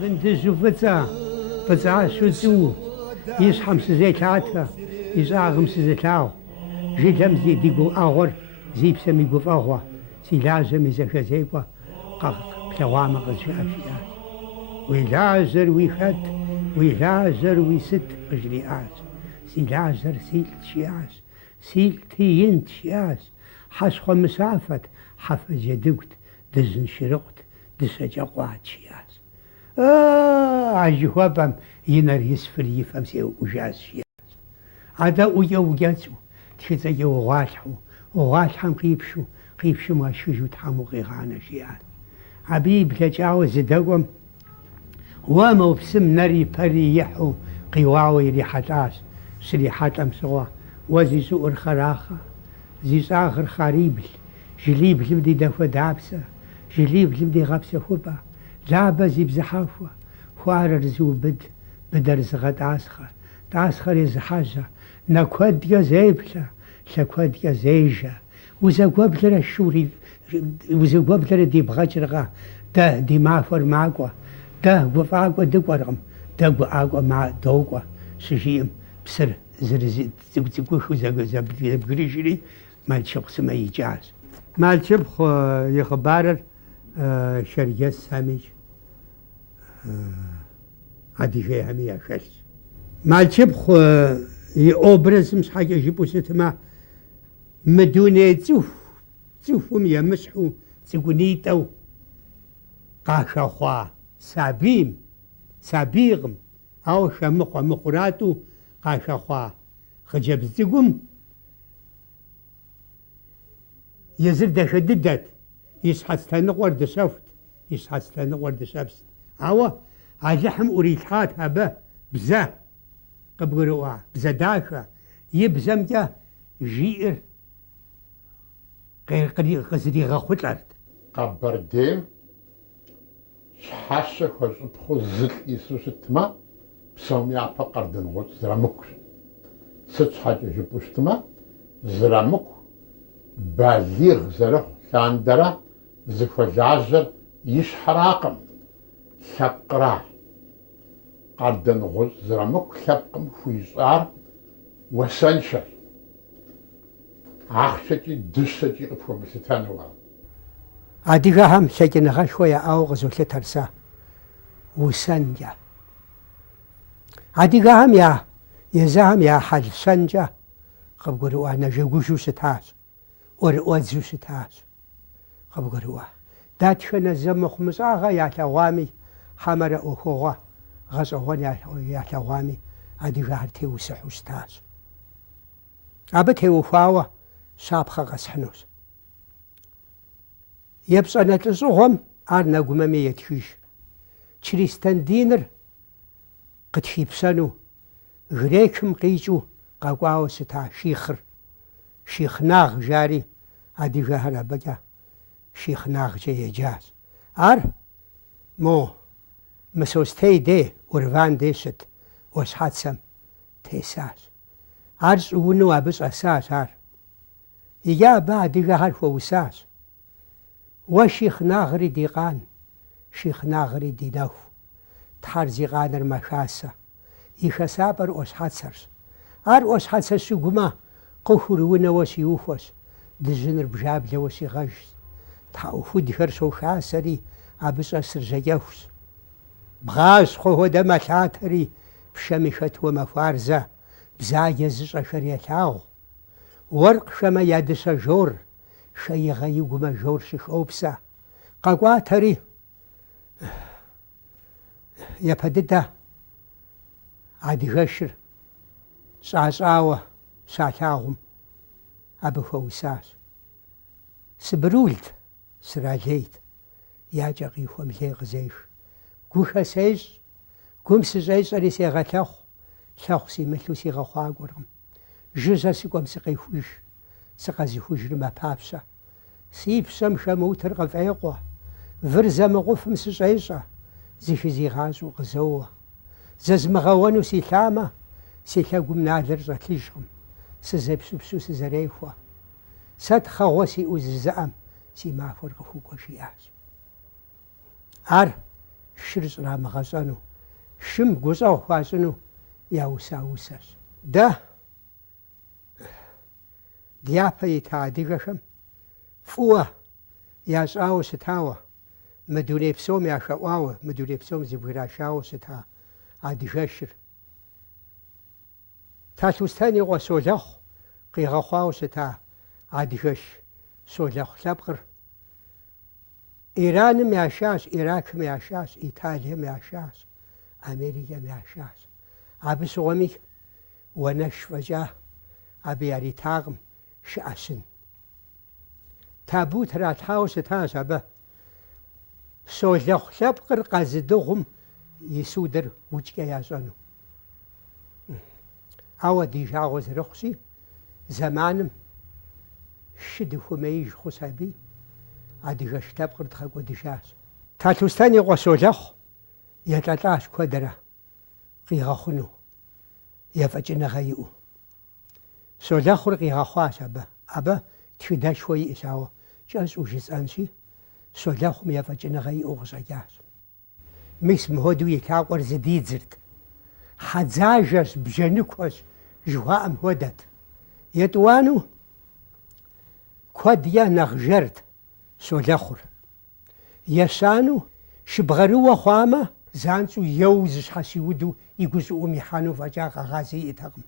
بندزو فتاة شو يصحم سزيتاتها يزاغم سزيتاو جيتم زي ديقو أغر زي بسمي قف أغوى سي لازم إذا زيبا بلوامة غزاشيات ويلازر ويخد ويلازر ويست غجليات سي لازر سيل شياس سيل تينت شياس حسخ مسافة حف جدوت دزن شرقت دسجا قوات شياس عجوابم ينر يسفر يفهم سي وجاز شياس هذا وجازو تشتا يو غالحو قيبشو ما شوجو تحمو غيغانا شياس عبيب لجاوز دوم وما بسم نري بري يحو قواوي ريحتاس سريحات أمسوا وزي سوء الخراخة زي آخر خريبل جليب لبدي دفا دابسة جليب لبدي غابسة خبا لابا زي بزحافة خوار رزو بدر زغد تاسخة رزحاجة نكود يا زيبلة لكود يا زيجة وزاقواب لنا الشوري وزاقواب لنا دي بغجرغة ده دي مافر ماقوة ده وفاقوة دقورغم ده وآقوة مع دوقوة سجيم بسر زرزي تقوش وزاقوة بقريشري مال شخص ما يجاز مال شبخ يخبارر شرية سامج هادي شيء همي أشخاص مال شبخ يأبرز مش حاجة يجيبوا ستما مدونة تسوفهم يمسحوا تقنيتو قاشا خوا سابيغم أو شمخوا مخراتو قاشا خوا خجب زقم يزرد شددت يسحس تنقور دسفت يسحس تنقور دسفت أو عجحم أريحات هبه بزا قبروا بزداشة يبزم جير غير قريب قصدي غخوتلت قبردين شحاشة خزل يسوس التما بسوم يعطى قردن غوت زرامك ست حاجة جبوشتما زرامك بالغ زرخ لاندرا زفجاجر يشحراقم شقرا قردن غوت زرامك شقم فيزار وسنشر عخشتي دشتي قفوم ستانوا عاديها هم سجن شوية أو غزوة ترسا وسنجا عاديها هم يا يزهم يا حاج سنجا قبقروا أنا جوجو ستاس ورؤوزو ستاس قبقروا دات شنا زمخ مساغا يا توامي حمر أخوة غزوان يا توامي عاديها هرتي وسحو ستاس عبتي وفاوة سابخة غسحنوس يبصنا تصوهم عارنا قمامي يتشيش تشريستان دينر قد شيبسانو غريكم قيجو قاقواو ستا شيخ ناغ جاري عادي جاهرة بجا شيخ ناغ جاي جاز مو مسوستي دي ورفان دي ست وسحات سم تيساس عرس ونو أبس أساس إيجا بعد جاهر فوساس وشيخ ناغري ديقان شيخ ناغري دي نوف تحرزي غانر مشاسة يخسابر أسحات سرس أسحات سرسو قما قفر ونوسي وفوس دزنر بجاب لوسي غجز تحاوفو دفرسو شاسري أبس أسر زيوس بغاز خوه دمتاتري بشمشت ومفارزة بزاجز أشريتاو ورق شما يدس جور شي غيو ما جور شخوبسا قاقواتري يبدده عادي غشر ساساوة ساتاغم أبو فوساس سبرولت سراجيت يا جاقي وملي غزيش قوشا سيز قوم سيز أري سيغا تاخ سي مثلو سيغا خواقورم جزا سيقوم سيقيفوش سقازيفوش لما بابسا سيب سمشا موتر غفايقوة فرزا مغفم سيزيزا زيشي زيغازو غزوة زازمغوانو سيثامة سيثاقوم نادر زاتليشغم سيزيب سبسو سيزريفوة ساتخاوة سي أوززام سي مافور غفوق وشياز шыр щӀрамыгъэщӀэну, шым гущӀэгъу хуащӀыну яуса усэщ. Дэ дяпэ ита адыгэхэм фӀыуэ ящӀауэ щытауэ, мы дуней псом яхэӀуауэ, мы дуней псом зыбгырашауэ щыта адыгэшыр. Талъостэн и къуэ солэхъу къигъэхъуауэ щыта адыгэш солэхъу лъэпкъыр. Ираным яшащ, Иракым яшащ, Италием яшащ, Америкэм яшащ. Абы щыгъуэми уанэш фӀэкӀа абы яритакъым шыӀэщын. Табу тралъхьауэ щытащ абы. Солэхъу лъэпкъыр къэзыдыгъум и судыр укӀкӀэ ящӀэну. Ауэ ди жагъуэ зэрыхъущи, зэманым шы дыхуэмеиж хъущ аби, адыгэш лъэпкъыр дгъэкӀуэдыжащ. Талъостэн и къуэ солэхъу елӀэлӀащ куэдрэ къигъэхъуну, ефӀэкӀыныгъэ иӀэу. Солэхъур къигъэхъуащ абы. Абы тхыдэшхуэ иӀэщ, ауэ кӀэщӀу жысӀэнщи, солэхъум ефӀэкӀыныгъэ иӀэу къыщӀэкӀащ. Мис мыхуэдэу и лъакъуэр зыдидзырт. Хьэдзажэщ, бжэныкуэщ, жыхуаӀэм хуэдэт. ЕтӀуану куэд-е нэхъ жэрт солэхъур. Ещану шыбгъэрыуэ хъуамэ, занщӀу еуэ зыщхьэсиуду и гущӀыӀум ихьэну фӀэкӀа къэгъазэ иӀэтэкъым.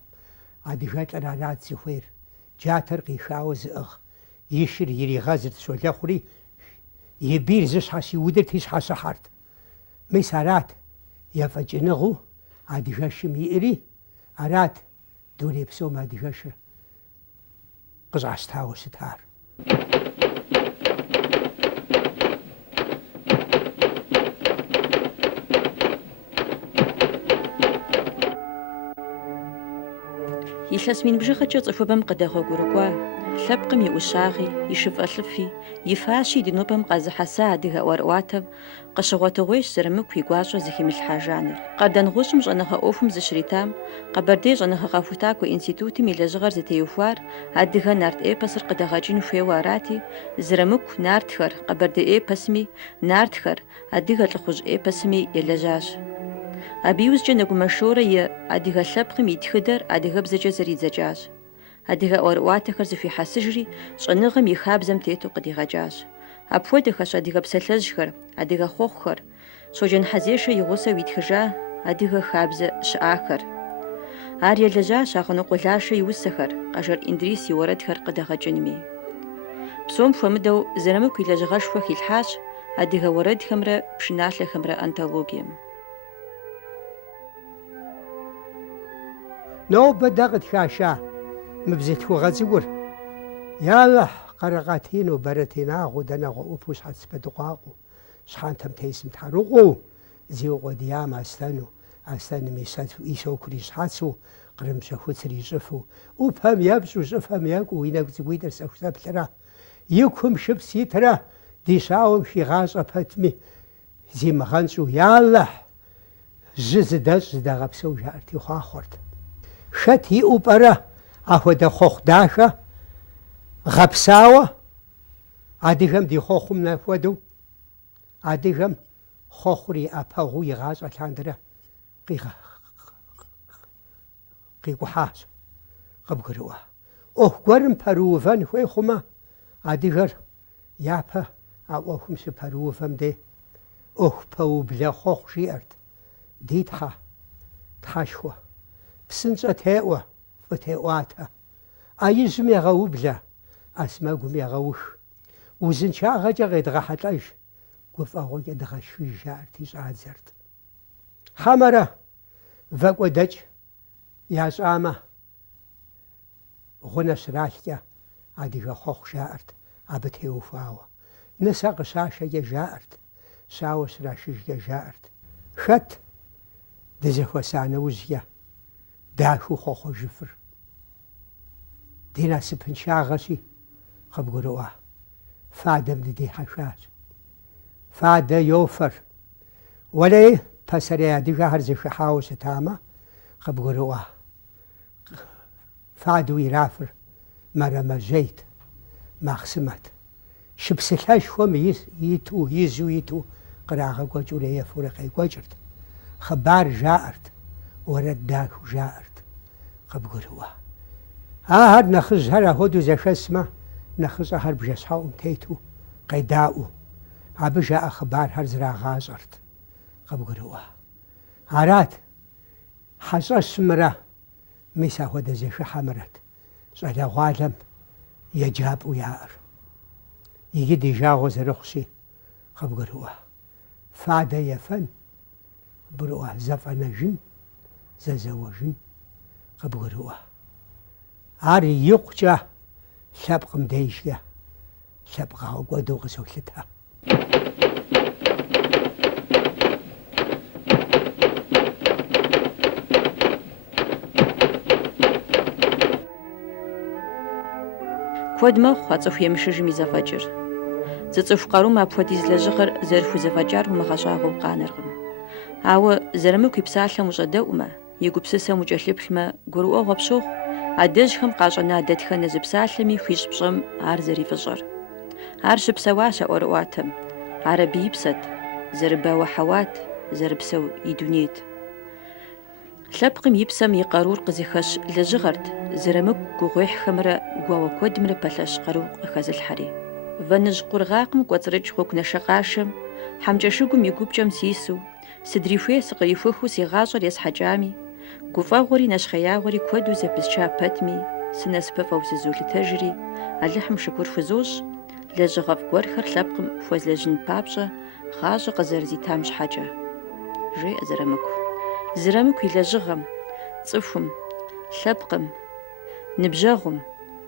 АдыгэлӀэр арат зыхуейр. Джатэр къихауэ зыӀыгъ. И шыр иригъэзырт солэхъури, и бийр зыщхьэсиудырт, ищхьэщыхьэрт. Мис арат ефӀэкӀыныгъэу адыгэшым иӀэри, арат дуней псом адыгэшыр къыщӀащтауэ щытар. Илъэс мин бжыгъэкӏэ цӏыхубэм къыдэгъуэгурыкӏуа, лъэпкъым и ӏущагъи, и шыфӏэлӏыфи, и фащи ди нобэм къэзыхьэса адыгэ ӏуэрыӏуатэм къыщыгъуэтыгъуейщ Зэрымыку и гуащӏэ зыхимылъхьэжаныр. Къардэнгъущӏым щӏэныгъэ ӏуэхум зыщритам, Къэбэрдей щӏэныгъэ къэхутакӏуэ институтым и лэжьыгъэр зытеухуар адыгэ нарт эпосыр къыдэгъэкӏын хуейуэ арати, Зэрымыку нартхэр, къэбэрдей эпосми, нартхэр, адыгэ лӏыхъужь эпосми елэжьащ. Абы иужькӏэ Нэгумэ Шорэ и адыгэ лъэпкъым и тхыдэр адыгэбзэкӏэ зэридзэкӏащ. Адыгэ ӏуэрыӏуатэхэр зыхуихьэсыжри, щӏэныгъэм и хабзэм тету къыдигъэкӏащ. Апхуэдэхэщ адыгэ псалъэжьхэр, адыгэ хъуэхъухэр, щоджэн хьэзешэ и гъусэу итхыжа адыгэ хабзэ щыӏахэр. Ар елэжьащ Агъэныкъуэлашэ и усэхэр, Къажэр Индрис и уэрэдхэр къыдэгъэкӏынми. Псом хуэмыдэу Зэрымыку и лэжьыгъэшхуэ хилъхьащ адыгэ уэрэдхэмрэ пшыналъэхэмрэ антологием. Нобэ дэ къытхаша мы бзылъхугъэ цӀыкӀур. Ялэхь къэрыкъатину, бэрэтенагъыу, дэнэгъуэ Ӏупу щхьэцыпэдыкъуакъыу, щхьэнтэм тесым тхьэрыкъуэу, зиукъуэдиям аслъэну, аслъэным и сокур ищхьэцу, кърымщэхуцыр ищӀыфу, Ӏупэм епщӀу, щӀыфэм екӀуу, и нэгу цӀыкӀуитӀыр сэху-сэплърэ, и кум шыпс итрэ, ди щауэм хигъащӀэ пэтми, зимыгъэнщӀу, ялэхь жьы зыдэщӀ зыдэгъэпсэу жаӀэрти хъуахъуэрт. Шэт иӀэу пӀэрэ ахуэдэ хъуэхъу дахэ гъэпсауэ адыгэм ди хъуэхъум хуэдэу, адыгэм хъуэхъур и Ӏэпэгъуу игъащӀэ лъандэрэ къикӀухьащ, къыбгурыӀуа. Ӏуэху гуэрым пэрыувэн хуей хъумэ, адыгэр япэ а Ӏуэхум щыпэрыувэм де Ӏуэху пэублэ хъуэхъу жиӀэрт. Ди Тхьэ, Тхьэшхуэ, псынщӀэ теӀуэ, фӀы теӀуатэ, Ӏэ ижьым егъэублэ, Ӏэсмэгум егъэух, узыншагъэкӀэ къедгъэхьэлӀэж, гуфӀэгъуэкӀэ дгъэшхыж, жаӀэрти щӀадзэрт. Хьэмэрэ вэкӀуэдэкӀ ящӀамэ, гъунэ щралъкӀэ адыгэ хъуэхъу жаӀэрт, абы теухуауэ. Нысэ къыщашэкӀэ жаӀэрт, щауэ щрашыжкӀэ жаӀэрт. Хэт дызэхуэса нэужькӀэ дахыу хъуэхъуэ жыфыр? Ди насыпыншагъэщи, къыбгурыӀуа, фадэм дыдихьэшащ. Фадэ йофэр. Уэлэи пасэрей адыгэхэр зэхыхьауэ щытамэ, къыбгурыӀуа, фадэу ирафыр мэрэмэжьейт, махъсымэт. Шыпсылъэшхуэм иту, изу иту кърагъкӏуэкӏыурэ ефэурэ къекӏуэкӏырт. Хъыбар жаӏэрт, уэрэд дахэу жаӏэрт. Къыбгурыӏуа. Ахэр нэхъыжьхэр апхуэдэу зэхэсмэ, нэхъыщӏэхэр бжэщхьэӏум тету къедаӏуэу. Абы жаӏэ хъыбархэр зрагъащӏэрт. Къыбгурыӏуа. Арат хьэщӏэщымрэ мис апхуэдэ зешыхьэмрэт щӏалэгъуалэм еджапӏэу яӏэр. Иги ди жагъуэ зэрыхъущи, къыбгурыӏуа. Фадэ ефэн, къыбгурыӏуа, зэфӏэнэжын, зэзэуэжын, къыбгурыӏуа. Ар икъукӏэ лъэпкъым дежкӏэ лъэпкъагъэ кӏуэду къысолъытэ. Куэд мэхъу а цӏыху емышыжым и зэфӏэкӏыр. Зы цӏыху къарум апхуэдиз лэжьыгъэр зэрыхузэфӏэкӏар умыгъэщӏагъуэу къанэркъым. Ауэ зэрымыку и псалъэм ущӏэдэӏумэ, и гупсысэм укӏэлъыплъмэ, гурыӏуэгъуэ пщохъу, адэжьхэм къащӏэна дэтхэнэ зы псалъэми хуищӏ пщӏэм ар зэрифӏыщӏэр. Ар щыпсэуащ а ӏуэрыӏуатэм. Ар абы и псэт, зэрыбауэ хьэуат, зэрыпсэу и дунейт. Лъэпкъым и псэм и къарур къызыхэщ лэжьыгъэрт, зэрымыку гугъуехьхэмрэ гуауэ куэдымрэ пэлъэщ къару къыхэзылъхьэри. Вэныжь къургъакъым кӏуэцӏрыкӏ гъуэгу нэшэкъашэм, хьэмкӏэшыгум и гупкӏэм сису, сыдрихуей сыкърихуху си гъащӏэр есхьэкӏами, гуфӏэгъуэри нэщхъеягъуэри куэду зэпызча пэтми, сынэспыфӏэу зызолъытэжри, Алыхьым шыкур хузощ, лэжьыгъэфӏ гуэрхэр лъэпкъым хуэзлэжьын папщӏэ, гъащӏэ къызэрызитам щхьэкӏэ, жеӏэ Зэрэмыку. Зэрэмыку и лэжьыгъэм, цӏыхум, лъэпкъым, ныбжьэгъум,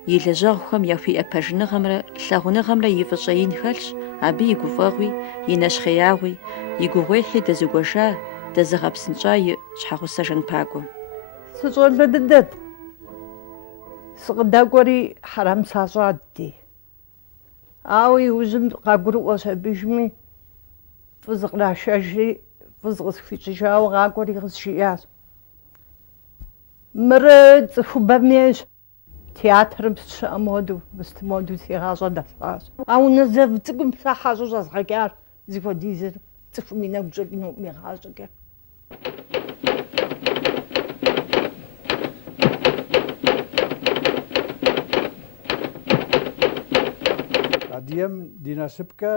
и лэжьэгъухэм яхуиӏэ пэжыныгъэмрэ лъагъуныгъэмрэ и фӏыщӏэ ин хэлъщ, абы и гуфӏэгъуи, и нэщхъеягъуи, и гугъуехьи дэзыгуэша, дэзыгъэпсынщӏа и щхьэгъусэ Жэнпакӏуэ. Сыщӏалэ дыдэт. Сыкъыдэкӏуэри хьэрэм сащӏат ди. Ауэ иужьым къагурыӏуэщ абыжми, фӏы зыкърашэжри, фӏы зыкъысхуищӏыжауэ къакӏуэри къызжиӏащ. Мыры цӏыхубэм ещ. Театрым сщыӏэм хуэдэу, мыстым хуэдэу си гъащӏэ дэсащ. А унэ зэв цӏыкӏум сэ хьэщӏэу щӏэзгъэкӏар зыхуэдизыр цӏыхум и нэгу жэгъуну игъащӏэкӏэ. Адием ди насыпкэ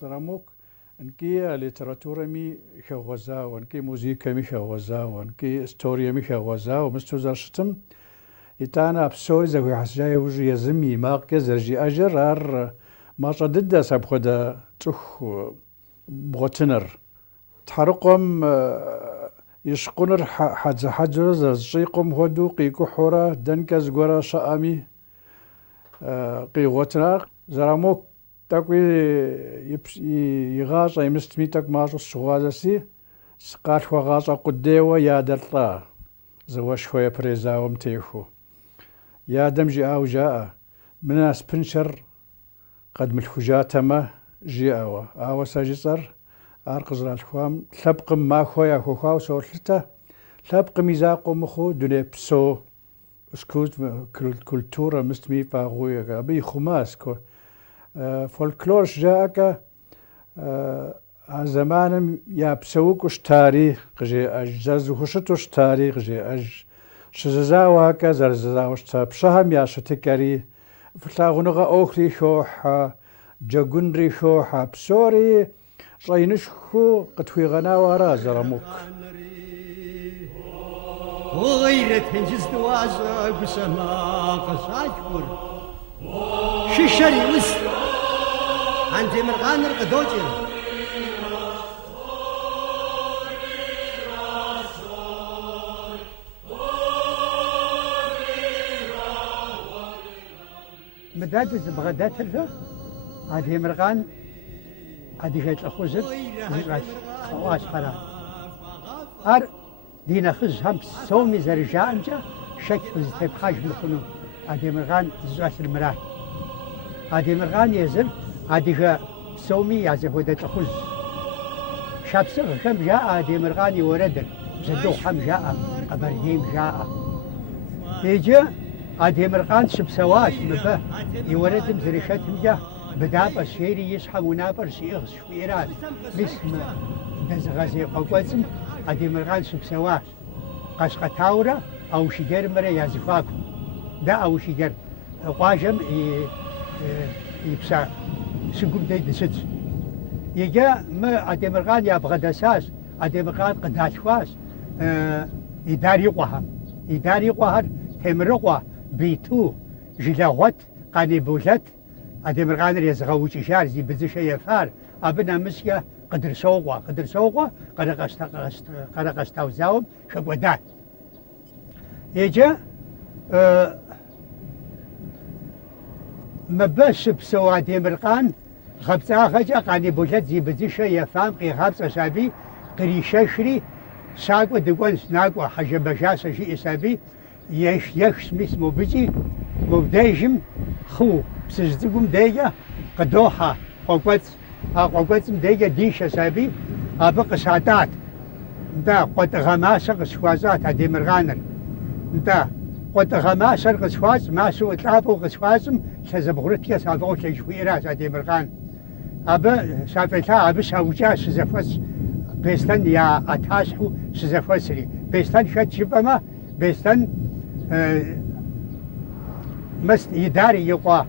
Зэрэмыку энки литературами хэгъуэзауэ, энки музыкэми хэгъуэзауэ, энки историеми хэгъуэзауэ, мысту зэрыщытым, итӏанэ а псори зэхуихьэсыжа иужьы езым и макъкӏэ зэрыжиӏэжыр ар мащӏэ дыдэщ апхуэдэ цӏыху бгъуэтыныр. Тхьэрыкъуэм ищхъуныр хьэдзэхьэдзэурэ зэрызыщӏикъум хуэдэу къикӏухьурэ дэнкӏэ зыгуэрэ щыӏэми къигъуэтыныр. Зэрэмыку тӏэкӏуи и гъащӏэ имыстми тӏэкӏу мащӏэу сщыгъуазэси, къалъхуэ гъащӏэ къудейуэ ядэлӏа, зауэшхуэ епрезауэм техуэу. Ядэм жиӏауэ жаӏэ, мы насыпыншэр къэдмылъхужатэмэ жиӏэуэ. Ауэ сэ жысӏэр ар къызэралъхуам лъэпкъым махуэ яхуэхуауэ солъытэ, лъэпкъым и закъуэ мыхъуу дуней псо, культурэ мыстми фӏагъуи, абы ихъумащ. Фольклор жаӏэкӏэ а зэманым я псэукӏуэ щытари къыжеӏэж, зэрызыхущыту щытари къыжеӏэж, щызызауэкӏэ зэрызызауэ щыта, пщыхьэм ящытыкӏэри, лъагъуныгъэ ӏуэхури хохьэ, джэгунри хохьэ, псори щӏэинышхуэу къытхуигъэнауэ ара Зэрэмыку. Шишэр иус, антемыркъаныр къыдокӏыр. Мыдадэ зыбгъэдэтыр антемыркъан адыгэ лӏыхъужьыр зыщӏэсхъуащхьэра. Ар ди нэхъыжьхэм псоми зэрыжаӏэмкӏэ шэч къызытепхъэж мыхъуну антемыркъан зыщӏэсыр мырат. Антемыркъан езыр адыгэ псоми я зэхуэдэ лӏыхъужь. Шапсыгъхэм жаӏэ антемыркъан и уэрэдыр, бзэдыгъухэм жаӏэ, къэбэрдейм жаӏэ. Иджы антемыркъан щыпсэуащ мыбы и уэрэдым зэрышэтымкӏэ بدابة سيري يسحب ونابر سيغ شويرات باسم دزغازي قوقزم أدي مرغان سبسواس قشقة تاورة أو شجر مرة يازفاكو ده أو شجر قاجم يبسا سقوم دي دسج يجا ما أدي مرغان يبغى دساس أدي مرغان قداشواس إداري قهر تمرقوا بيتو جلاغوت قاني بولت أدي مرغان يزغوش إشار زي بزش يفار أبنا مسكا قدر سوقوا قرقشتاو زاوم شقودات يجا ما بس بسوا أدي مرغان خبزا خجا قاني بولت زي بزش يفام قي خبزا شابي قريششري ساقو دقون سناقو حاجة بجاسة شيء إسابي يش ميس مبجي مبدايجم خو بسجدقم دايجا قدوحة قوقت مدايجا ديش إسابي أبقى ساعتات دا قد غماسة قسوازات هدي مرغانر دا قد غماسة قسواز ماسو إطلابو قسوازم سازبغرتيا سالفو تيشويراز هدي مرغان أبا سافتا أبا ساوجا سزفوز بيستان يا أتاسحو سزفوسري بيستان شاد شبما بيستان مست يداري يقوى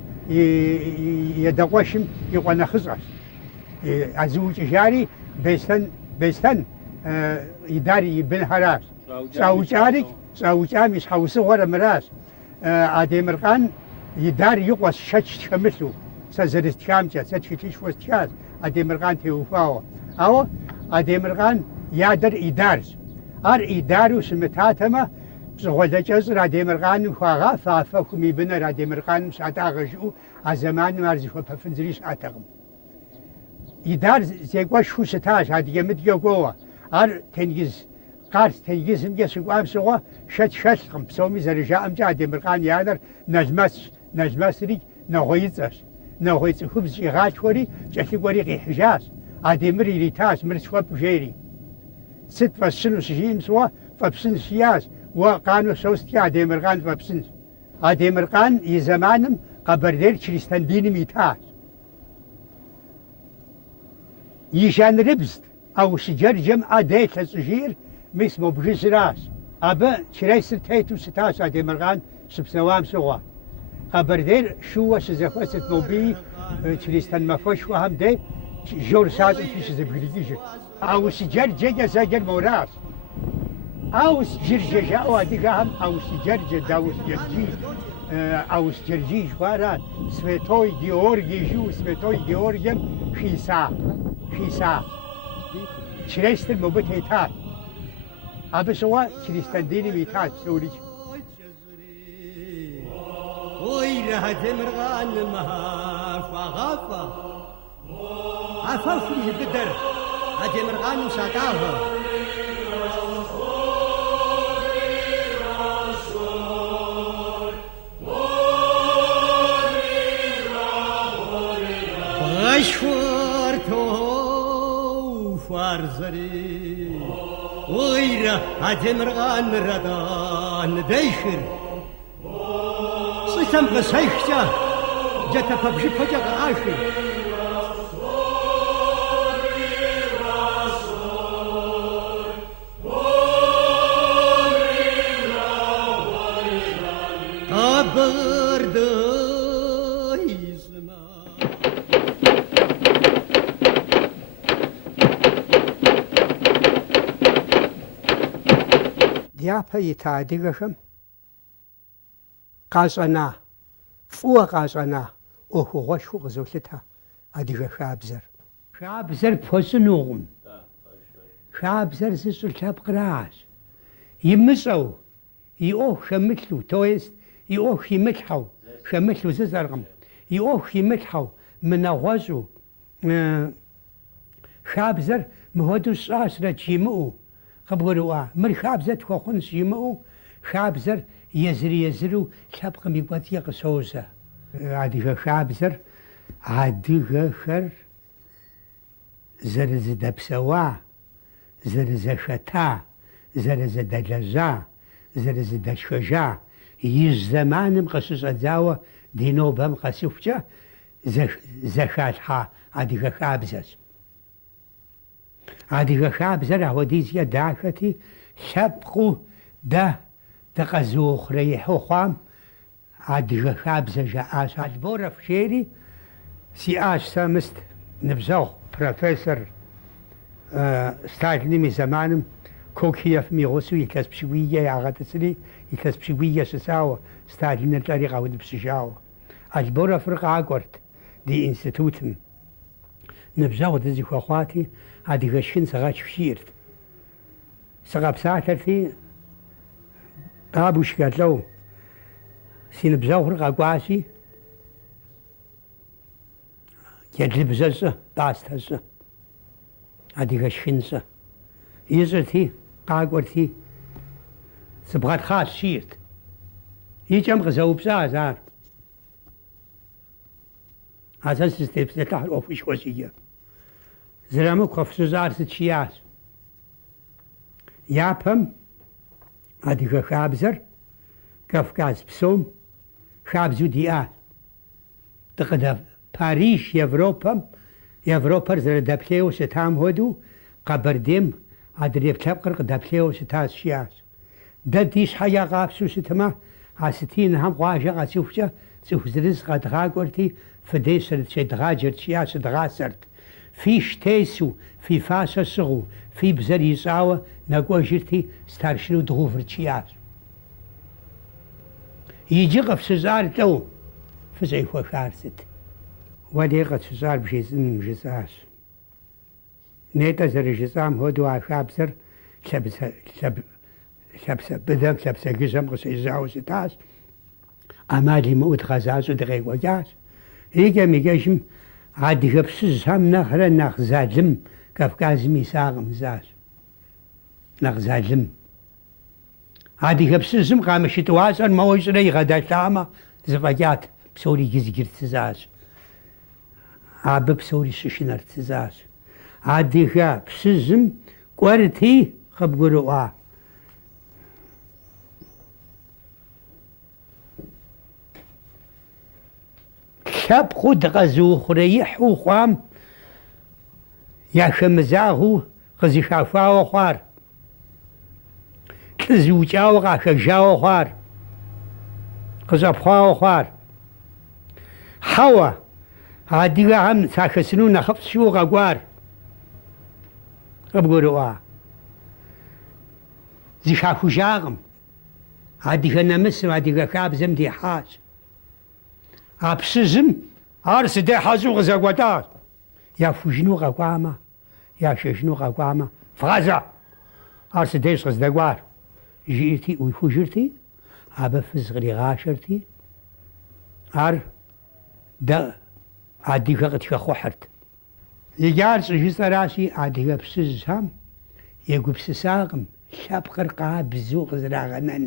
يدقوشم يقوى نخزغش أزوج جاري بيستان يداري يبن حراس ساوجاري مش حوسه ورا مراس عادي مرقان يداري يقوى شتش كمثلو سازرست كامجا ساتشتيش وستشاز عادي مرقان تيوفاو أو عادي مرقان يادر إدارس إدارو سمتاتما بزغوزة جزر عادي مرقان مخواغا فافاكم يبنى عادي مرقان مساعدا غجو عزمان مارزيشو بفنزريش عتاقم إدار زيقوا شو ستاش عادي يمد يقوا تنجز قارس تنجز مجس وقام سوا شتقم بسومي زرجاء أمجا عادي مرقان يادر نجماس ريج نغويتس خبز إغاش وري جاتي وريقي حجاز عادي مري ريتاس مرسوا بجيري ست فسنو سجيم سوا فبسن سياس وقانو سوستيا عادي مرقان فبسن عادي مرقان يزمانم قبردير كريستان ديني ميتاس يشان ربزت أو سجر جمع ديت لسجير مسمو بجيز راس أبا شريسر تيتو ستاس عادي مرقان سبسنوام سوا قبردير شو سزفوست موبي كريستان مفوش وهم دي جور ساعة في سزبغريجي أو سجر جيجا زاجر موراس أو سجر جيجا أو أديقهم أو سجر جداوس جرجي أو سجرجي جواران سويتوي جيورجي جو سويتوي جيورجيم خيسا كريستان موبتيتات أبا سوا كريستان ديني ميتات سوري ويرها تمرغان غافة عفافني بدر هادي مرغان وساقاها غشورتو فارزري ويرها هادي مرغان ردان ديشر صيتم قسيشتا جتا فبشي فجأة عاشر ديابا يتعديغشم قاسنا فوق قاسنا وهو غشو غزولتها أديغ شابزر فوسنوغم شابزر زسل شابقراس يمسو يوخ شمتلو تويست يوخ يمتحو شمتلو ززرغم يوخ يمتحو من غزو شابزر مهدو ساسرة جيمو خبروا مر شابزر تخونس جيمو شابزر يزرو شابق ميقواتي قصوزة عادي شابزر عادي خر زرز دبسوا زرز شتا زرز دجزا زرز دشجا يز زمانم قصص أزاوة دينو بهم قصفجة зэхалъхьа адыгэ хабзэщ. Адыгэ хабзэр апхуэдизкӏэ дахэти, лъэпкъыу дэ дыкъэзыухъуреихьу хъуам адыгэ хабзэ жаӏащ. Алборов жери сиӏащ сэ мыст ныбжьэгъу профессор Сталиным и зэманым Кокиевым и гъусэу илъэс пщыкӏуийкӏэ ягъэтӏысри, илъэс пщыкӏуийкӏэ щысауэ, Сталиныр лӏэри къаудыпщыжауэ. Алборовыр къакӏуэрт ди институтым. Ныбжьэгъу дызыхуэхъуати, адыгэ шхын сыгъэкӏ жиӏэрт. Сыкъэпсалъэрти, бабушка лӏэу си ныбжьэгъур къэкӏуащи, джэдлыбжьэ щӏы, пӏастэ щӏы, адыгэ шхын щӏы. Ищӏырти, къакӏуэрти, сыбгъэтхъащ жиӏэрт. Икӏэм къызэупщӏащ ар. А сэ сыстепсэлъыхьыр ӏуэхущхуэ щӏикӏэ. Зырамыку фщӏыщӏар сыт щиӏащ? Япэм адыгэ хабзэр Кавказ псом хабзу диӏащ. Париж Европэр зэрыдэплъейуэ щытам хуэдэу, Къэбэрдейм адрей лъэпкъыр къыдэплъейуэ щытащ щиӏащ. Дэ ди щхьэ ягъапщэу щытмэ, а сытиныхьэм къуажэ къэцӏыхукӏэ цӏыху зырыз къэдгъакӏуэрти, фыдей щедгъаджэрт щиӏащ, щыдгъасэрт. Фи штесу, фи фащэ щыгъыу, фи бзэр ищӏауэ нэкӏуэжырти, старшыну дгъувырт щиӏащ. Иджы къыфщыщӏар лӏэу, фыщӏехуэхар сыт? Уэри къытщыщӏар бжезӏыным жысӏащ. Нетӏэ зэрыжысӏам хуэдэу а хабзэр лъэпсэ быдэм, лъэпсэ гыжьэм къыщежьауэ щытащ. Ӏэмал имыӏэу дгъэзащӏэу дыкъекӏуэкӏащ. Икӏэм адыгэ пщыжьхэм нэхърэ нэхъ залым Кавказым исакъым защ. Нэхъ залым. Адыгэ пщыжьым къамышытыуащӏэр моуэ щӏырэ игъэдэлъамэ, зыфӏэкӏат, псори гызгырт защ. Абы псори щышынэрт защ. Адыгэ пщыжьым кӏуэрти къыбгурыӏуа. Лъэпкъыу дыкъэзыухъуреихьу хъуам яхэмызагъыу къызыхахуауэ хъуар. Лӏы зиукӏауэ къахэжауэ хъуар. Къыщӏэпхъуауэ хъуар. Хьэуэ, адыгэхэм сахэсыну нэхъыфӏ щыуэ къэкӏуар. Къыбгурыӏуа. Зихахужакъым. Адыгэ нэмысым, адыгэ хабзэм дихьащ. А пщыжьым ар сыдехьэщӏу къызэкӏуэтӏащ. Яхужыну къэкӏуамэ, яшэжыну къэкӏуамэ, фгъэзэ! Ар сыдеж къыздэкӏуар? Жиӏэрти, ӏуихужырти, абы фыз къригъашэрти, ар дэ адыгэ къытхэхъухьырт. Иджы ар щӏыжысӏэращи, адыгэ пщыжьхэм егупсысакъым лъэпкъыр къабзэу къызэрагъэнэн.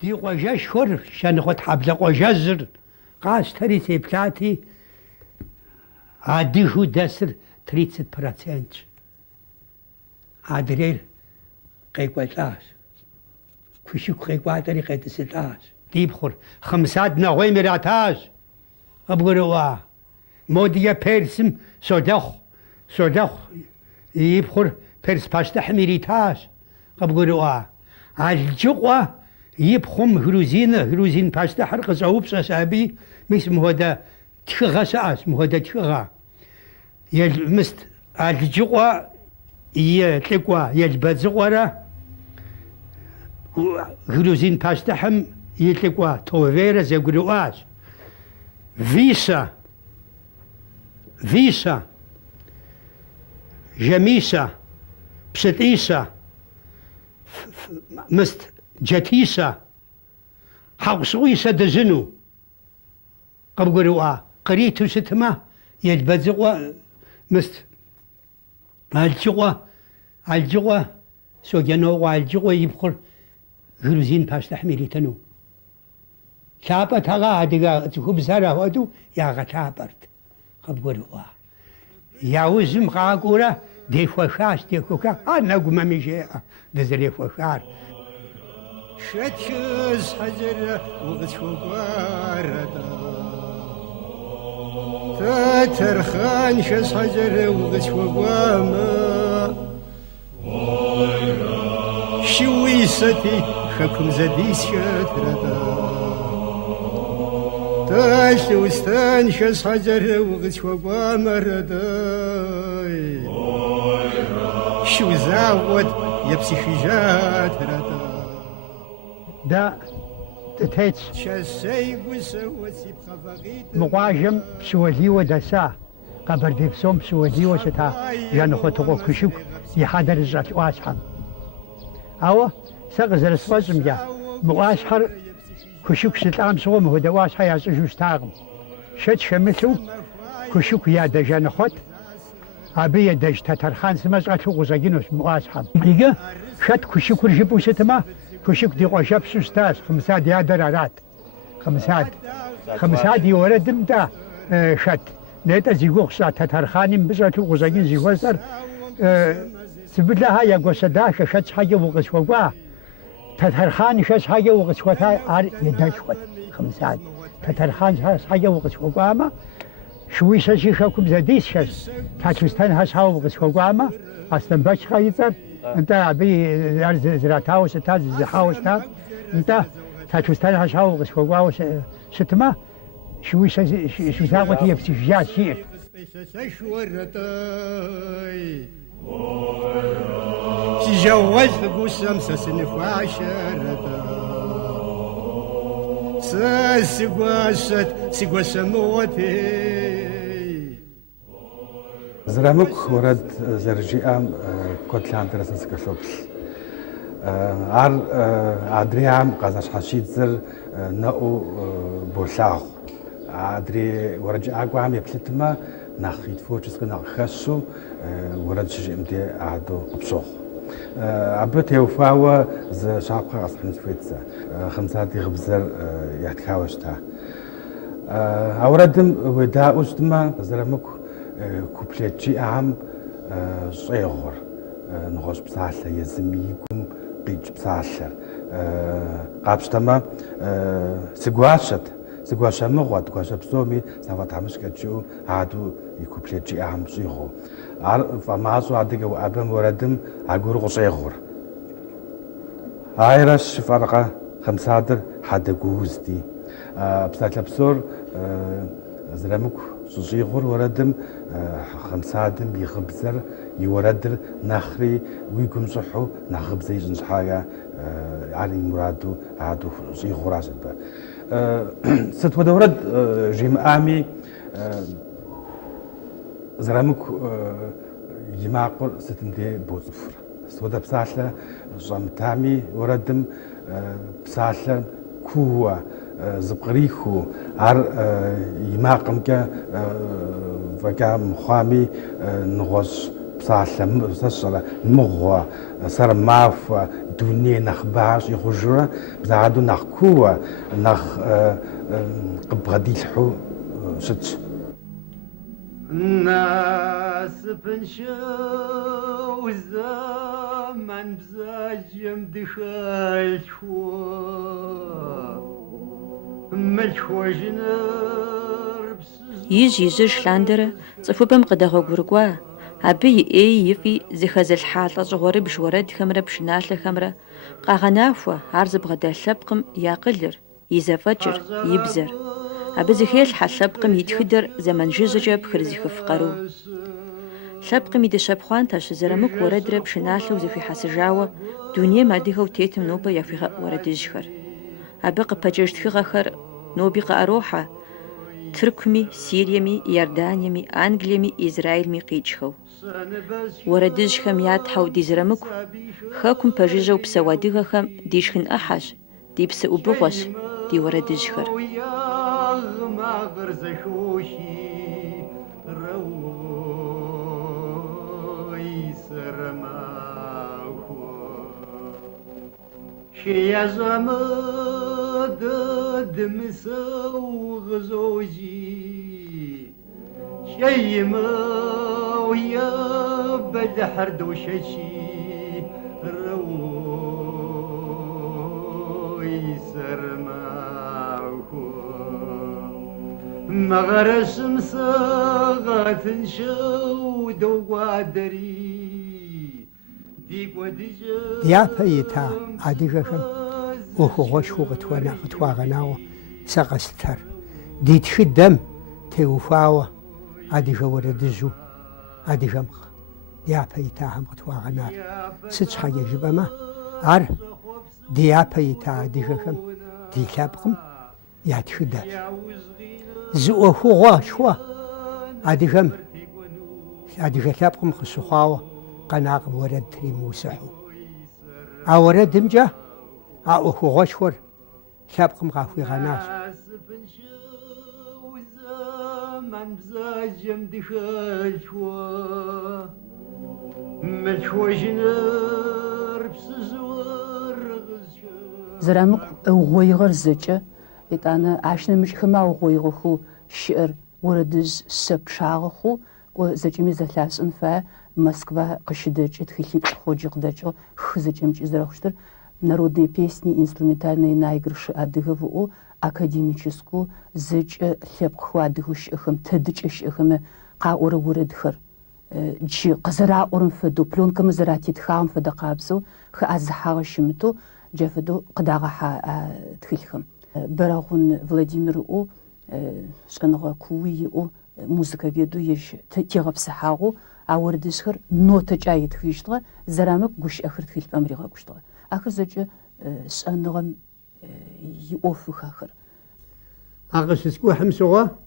Ди къуажэшхуэр, шэныкъуэ тхьэблэ къуажэжьыр къащтэри теплъати, адыгэу дэсыр 30%. Адрейр къекӏуэлӏащ. Кущыку къекӏуатӏэри къетӏысылӏащ. Ди пхъур хъымсад нэгъуейм иратащ. Къыбгурыӏуа. Модигэ Персым содэхъу и пхъур Перс пащтыхьым иритащ. Къыбгурыӏуа. Алджыкъуэ и пхъум грузин пащтыхьыр къыщӏэупщӏэщ аби, мис мыхуэдэ тхыгъэ щыӏэщ, мыхуэдэ тхыгъэ. Мыст Алджыкъуэ и лӏыкӏуэ Елбэцӏыкъуэрэ грузин пащтыхьым и лӏыкӏуэ Товерэ зэгурыӏуащ. Висэ, Жэмисэ, Пщытӏисэ, мыст Джатисэ, Хьэкъущыкъуисэ дыжьыну. Къыбгурыӏуа. Къриту щытмэ, Елбэцӏыкъуэ, мыст Алджыкъуэ, Соджэнокъуэ Алджыкъуэ и пхъур грузин пащтыхьым иритыну. Лъапӏэтэкъэ адыгэ цӏыхубзэр ахуэдэу ягъэлъапӏэрт. Къыбгурыӏуа. Яужьым къакӏуурэ дехуэхащ. Ар нэгумэми жеӏэ дызэрехуэхар. Шэчыз хьэжэр укъысхуэкӏуарэда. تترخان شس حجر وغس وقواما شويستي خكم زديس شاتردا تاشوستان شس حجر وغس وقواما رداي شو زاود يبسي شجات ردا دا تتهيتش مقاجم بسوالي ودسا قبر دي بسوم بسوالي وشتا جان خطوة كشوك يحادر الزات واسحم أو سغزر السوازم جا مقاشحر كشوك ستلام سوم هو دواسحا ياسجوش تاغم شد شمثو كشوك يادا جان خط أبي دج تترخان سمز أتو غزاجينوس مقاشحم إيجا شد كشوك رجبو ستما كشوك دي غشاب سوستاس خمسات يادر عرات خمسات يوردم دا شد نيتا زيغوخ سا تترخاني بزاتو غزاجين زيغوزر سبت لها يا قصداش شد حاجة وغسوغا تترخاني شد حاجة وغسوغا عار يداشوت خمسات تترخان حاجة وغسوغا ما شوي شاشي شاكم زديس شاش تاتوستان هاشاو وغسوغا ما أصلا باش خايزر انت ابي زراتاو ستاز زحاوستا انت تاتوستان هاشاو وغسوغا ستما شوي شو زاغوت يبسي فيها شيء تجوز قسم سسنف عشرة سقوست موتي زرامك ورد زرجيام كوتلان درسنس كشوبل عدريام قازاش حشيد زر ناو بوشاو عدري ورجع أقوام يبلتما ناخيد فوجس كنا خشوا ورد شيء مدي عدو بشوخ عبت يوفاوا ز شابخ أصلا فيتزا خمسات يخبزر يحتكاوشتا أوردم ودا أجتما زرمك كوبليتشي أهم صيغور نغوش بسالة يزميكم قيج بسالة قابشتما سقواشا مغوات قواشا بسومي سافات عمش كتشو عادو يكوبليتشي أهم صيغو فماسو عدك وأبن وردم عقور غصيغور عايرش فرقة خمسادر حد قوزدي بسالة بسور زرمك صيغور وردم خمسادم يخبزر يوردر نخري ويكم صحو نخبزي جنصحايا علي مرادو عادو صيغور عزبا ست ودورد جيم آمي زرامك يماقر ستمدي بوزفر سودا بسالة جمتامي وردم بسالة كوا زبقريخو عر يماقم كا فكا مخامي نغوش بسالة مسشرة مغوا صار مافوا دوني نخباش يخرجوا بزعادو نخكوا نخ قبغدي الحو شتش الناس بنشو الزمن بزاجم دخل ملحو جنر يجي شلاندرة صفوبم قدغو غورغوا أبي يفي زخز الحالة صغوري بشورد خمرة بشنالة خمرة قاغنافوا عرض بغدا لبقم ياقلر يزفجر يبزر أبي زخيل حلبقم يتخدر زمن جزجة بخرزي خفقرو لبقم يدشب خوانتاش زرمك ورد رب شنالة وزفي حسجاوة دنيا ما ديها وتيتم نوبا يفيها ورد جخر أبي قبجرت خغخر نوبي قاروحة تركمي سيريمي يردانيمي أنجليمي إسرائيلمي قيجخو وردجخم ياتحو ديزرمكو خاكم بجيجو بسوادغخم ديشخن أحاش دي بسأو بغوش دي وردجخر دمسو غزوجي شيما ويا بدحر دوششي روي سرماكو مغرسم ساغات نشود وقادري ديابا يتا عديجشم وهو غشو غتوانا غتواغناو ساقستر ديت شدم تيوفاوا عديجا وردزو عديجمخ ديابا يتا هم غتواغنار ست حاجة جبما عر ديابا يتا عديجشم دي لابقم ياتشداش زو هو غشوا عديجم عديجا لابقم خسوخاوا قناق ورد تري موسحو ورد مجا أخو غشور شابكم غافي غناس زرامك غويغر زجا يتانا عشنا مش خما غويغخو شعر وردز سب شاغخو وزجمي زثلاس انفا Москва قشدج اتخلي بخوجي قدجو خزجمج израхштер народные песни инструментальные наигрыши адыгаву академическую зыч хепху адыгушхым тедычшхым qaur уредхэр جي قزرا اورن فدو пленкам зратит хам фда قابزو خازхага шимту جفدو قداغا тхилхым барагун Владимир шканга куи музыка веду еш тегапсахагу أوردشخر نوتة جايد خيشتغا زرامك قش آخر تخيل بأمريكا قشتغا آخر زوجة سأنغم يوفخ آخر أغش سكو حمسوغا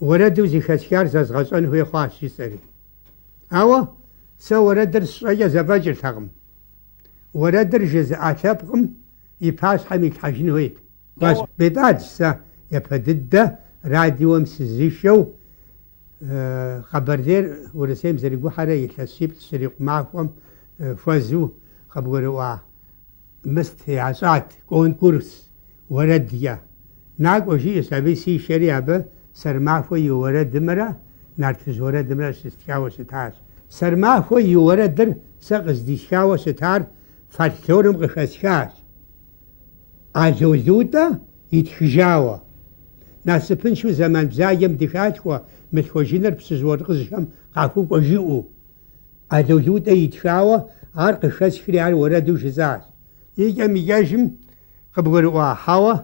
وردو زي خشكار زاز غزان هو خاص يسري أوا سوردر سرية زباجر ثغم وردر جزء تبغم يباس حميك حاجين هويت بس بداج سا يبدد راديو مسزيشو خبردير ورسيم زريقو حرا يتلسيب تسريق معكم فوزو خبروا مستي عصات كون كورس ورديا ناق وشي يسابي سي شريعة سرمافو يورد دمرا نارتز ورد دمرا سستياو ستاس سرمافو يورد در سقز ديشاو ستار فالتورم غشاشكاش عزوزوتا يتخجاوا ناسبن شو زمان بزايم دخاتوا متخوجينر بسزور قزشم قافو قجيو عزوزوتا يتخاوا عرق خسخري على وردو شزاز يجا ميجاجم قبغروا حوا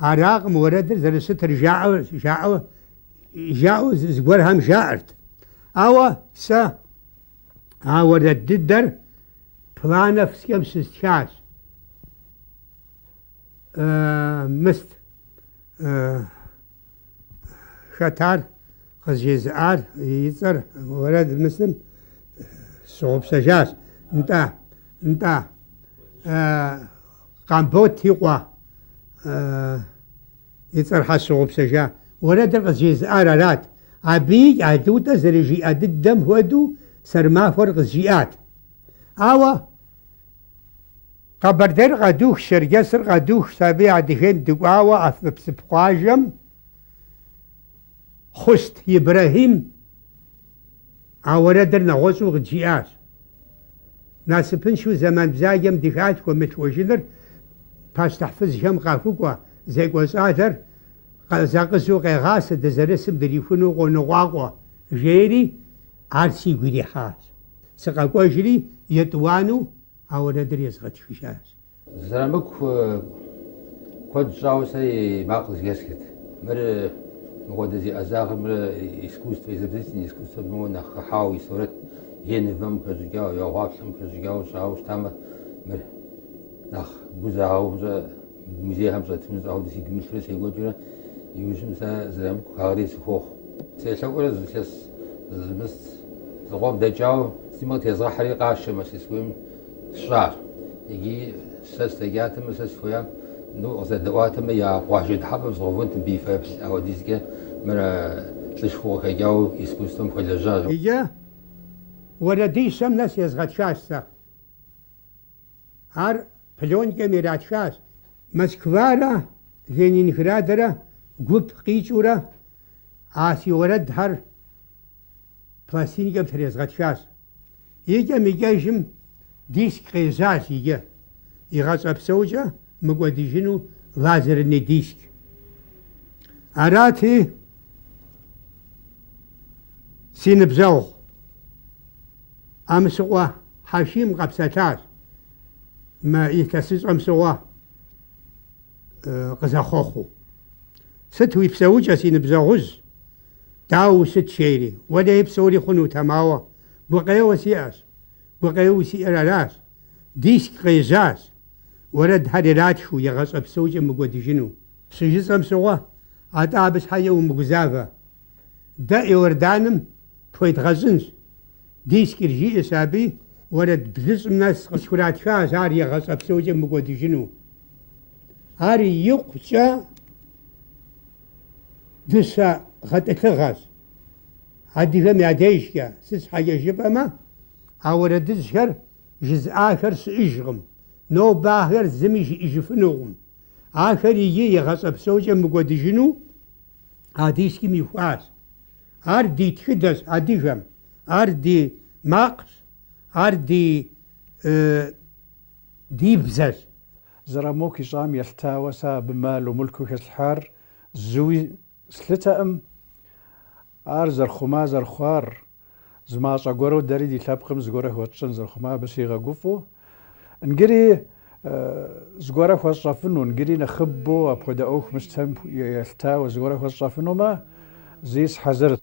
عراق مورد زرستر جاو زغورهم جاعرت اوا سا ورد ددر بلانف سكم سستشاش مست خطر خزيزار يصر ورد مسلم صوب سجاش انت قامبوت تيقوا يصر حصوب سجا ورد خزيزار رات عبي عدوتا زرجي الدم هودو سرما فرق الجيات اوا قبردر غدوخ شرجسر غدوخ سابع دهن دقاوا افبس بقاجم خست إبراهيم عوردر نغوصو غجياس ناسبن شو زمان بزايم دخات ومتوجنر باس تحفظ هم قافوكوا زي قوزاتر قزاقسو قيغاس دزرسم دريفونو قونغواقوا جيري عرسي قري حاس سقاقوا جري يتوانو عوردر يزغت خشاس زرمك كود جاوسي باقز يسكت مر مقدسي أزاغ مر إسكوست إزبزتني إسكوست مو نخحاوي صورت ينفهم كجاو يوافلم كجاو شاوش تام مر نخ بزاو مزيه هم زت مزاو دسي كميل سي غوجرا يوجم سا زرمك خاريس فوق سيشاور زلس زمس زغوم دجاو سيمات يزغ حريقة شمس يسويم شعر يجي سستجاتم سسفيام نو أصدقاتهم يا واحد حبب صغفنت بيفابس أو ديسك مرا تلشخو خجاو يسكوستم خجاجاج إيجا وردي شم ناس يزغت شاستا هر بلون كميرات شاس مسكوارا لينينغرادرا قوب قيجورا آسي ورد هر بلاسينيكا بتريزغت شاس إيجا ميجاجم ديسك قيزاز إيجا يغاز أبسوجا مقوديجينو لازرني ديسك أراتي سين بزوغ أمسوا حشيم قبساتات ما يتسيس أمسوا قزاخوخو ستوي بسوجة سين بزوغز داو ست شيري ولا يبسوري خنو تماوى بقيو سياس بقيو سيرالاس ديسك غيزاس ورد هريرات شو يغص بسوجة مقود جنو سجز أمسوا أتابس حيا ومقزافة دا وردانم فويت غزنس ديسك رجي إسابي ورد بلز الناس شكرات فاز هاري يغص بسوجة مقود جنو هاري يقشا دسا خطت غاز هادي فم يعديشكا سس حاجة جبما أورد الزهر جزء آخر سإجغم نو باخر زميش إجفنوغم آخر يجي يغصب سوجة مقود جنو هاديسكي ميفاس أردي تخدس هادي فم أردي ماقس أردي دي بزاز زرموكي صام يلتاوسا بمال وملكو كالحار زوي سلتا زرخما زرخوار زما صغورو داري دي لابقم زغوره واتشن زرخما بسيغا غوفو نجري زغوره وصافنو نجري نخبو ابودا اوخ مستم يلتاو زغوره وصافنو ما زيس حزرت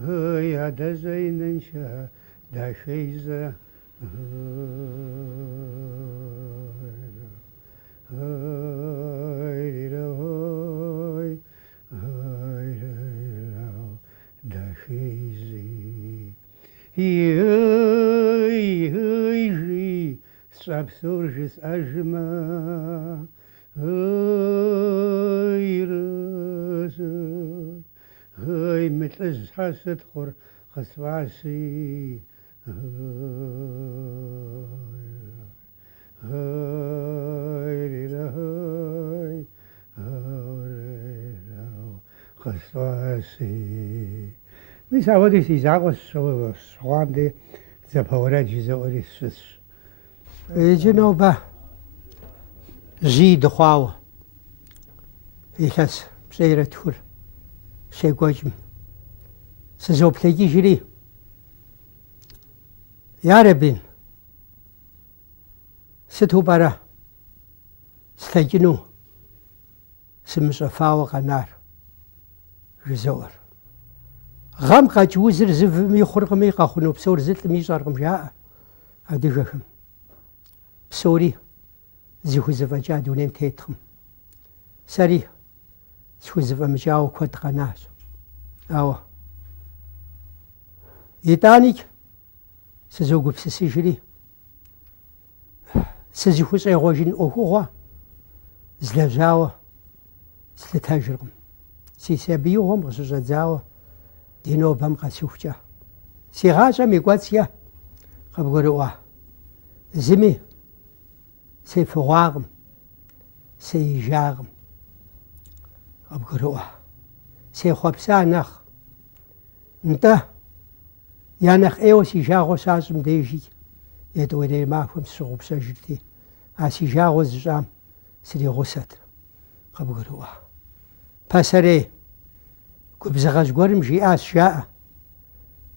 هاي هذا زين انشا دا شيزه هاي هاي هاي دا شيزي هاي هاي سابسورجس أجما هاي راسي هاي مثل حاسد خور خسواسي هاي هاي هاي خسواسي مش عودي سيزاغ الصوان دي زبورة جزء السس جنوبة زيد خواوة إيشاس بسيرة تور شيء قوجم سزوب تيجي جري يا ربين ستو برا ستجنو سمسفاوة قنار رزور غام قاج وزر زف ميخرق ميقا خنو بسور زلت ميزارقم جاء هادي جاكم بسوري زيخو زفا جادو نيم تيتخم ساري زيخو زفا مجاو كود قناس أوا يتانيك سزوقو بسسي جري سزيخو سيغوجين أوهوغا زلجاوة زلتاجرقم سيسابيوهم غسوزا زاوة دينو بام قاسوفجا سيغاجا ميقواتسيا قبقروا زمي سيفواغم سيجاغم قبقروا سيخوبسا نخ انت يا نخ ايو سيجاغو سازم ديجي يدوري ماكم سوغبسا جرتي سيجاغو زجام سري غسات قبقروا باسري كبزغاز قرم جي آس شاء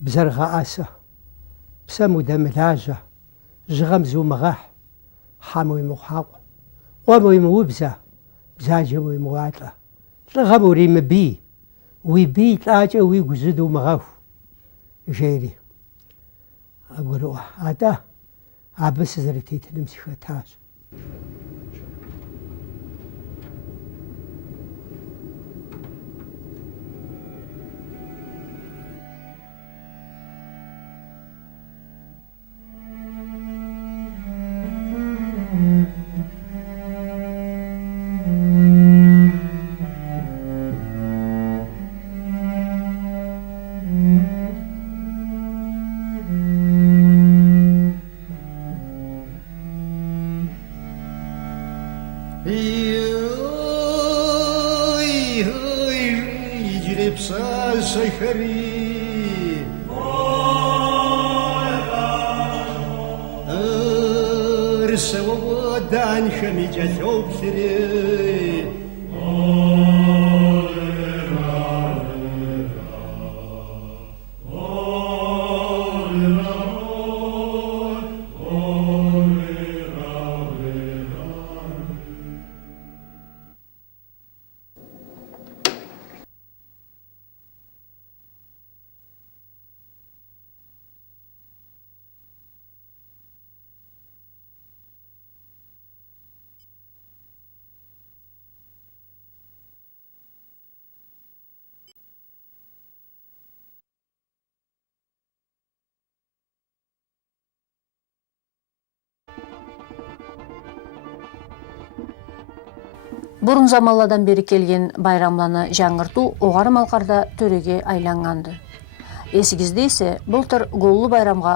بزرغا آسا بسامو دملاجة زغم زو مغاح حامو يموحاق قوامو يموبزا بزاجمو يمواتلا تلغمو ريم بي ويبي تلاجة ويقزدو مغاف جيري أقولوا هذا عبس زرتي تنمسي فتاش даншем и часовсире. Бұрын заманладан бері келген байрамланы жаңғырту оғар малқарда төреге айланғанды. Есігізде есе былтыр голлы байрамға